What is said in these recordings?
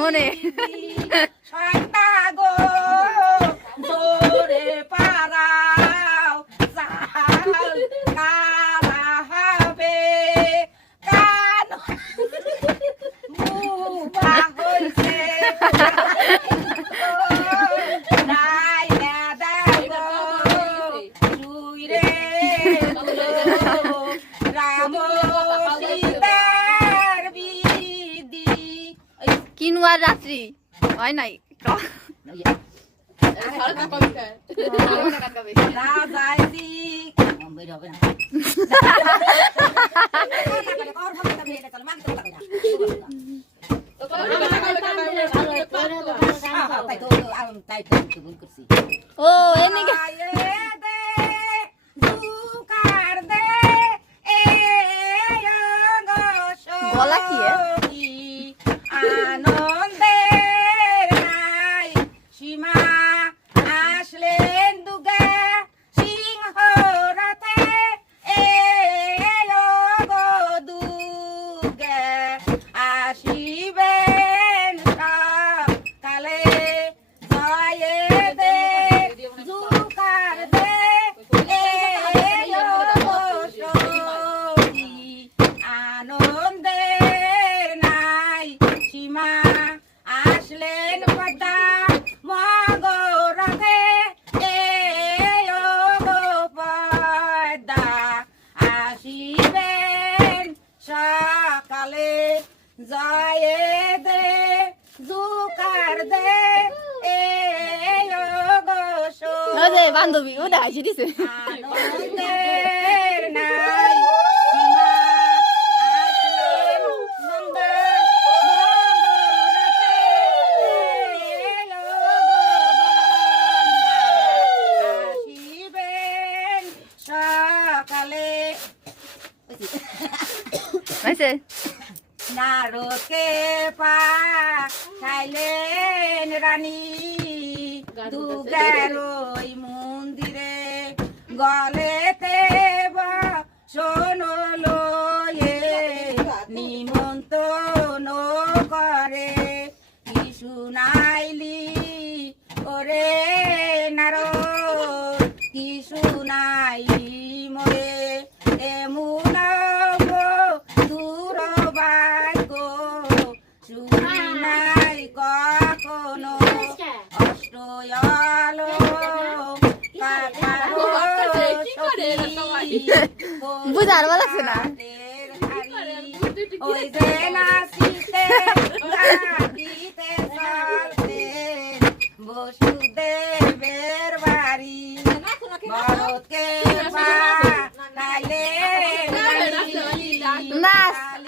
মনে গো জোরে পারাও চাল কালা হবে কান মুভা হইছে নাই না দেব তুই রে রাম সীতার বিধি কিনুয়ার রাত্রি হয় নাই ও এনে গলা কি আনন্দের নাই সীমা আসলেন দুর্গা সিংহ রাতে গো দুর্গা আসিবেন কালে জয়ে দে জুকার দে আনন্দের নাই সীমা আসলেন পদ্মা মগরাতে পদ্মা আসিবেন সকালে জয়ে দে জুকার দে বান্ধবী ও দেখাইছি দিছে আনন্দের নাই সীমা আসলেন আসিবেন সকালে নারদকে পাঠাইলেন রানী দুর্গার ওই মন্দিরে গলেতে শোনলো নিমন্ত্রণ করে কি শুনাইলি ওরে নারদ কি শুনাইলি মোরে এমন দূর বাক্য শুনি নাই কখনো অষ্টয়ালো বুঝার ভালো লাগছে না ওই যে নাচিতে গাইতে চলতে বসুদেবের বাড়ি ভরতকে পাঠাইলে না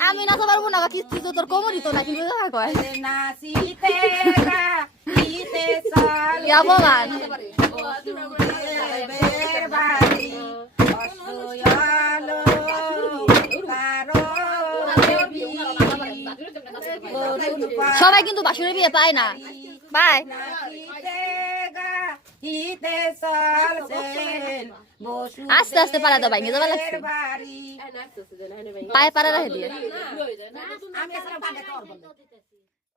আমি নাচতে পারবো না কিছু তো তোর কোমরই তো না কিন্তু কয় নাচিতে গাইতে চলতে ভগবান বসুদেবের বাড়ি অষ্টয়ালো সবাই কিন্তু বাসুরের বিয়ে পায় না পায় আস্তে আস্তে পারা দাও ভাই যাবা লাগছে পায়ে পারা রাখে দিয়ে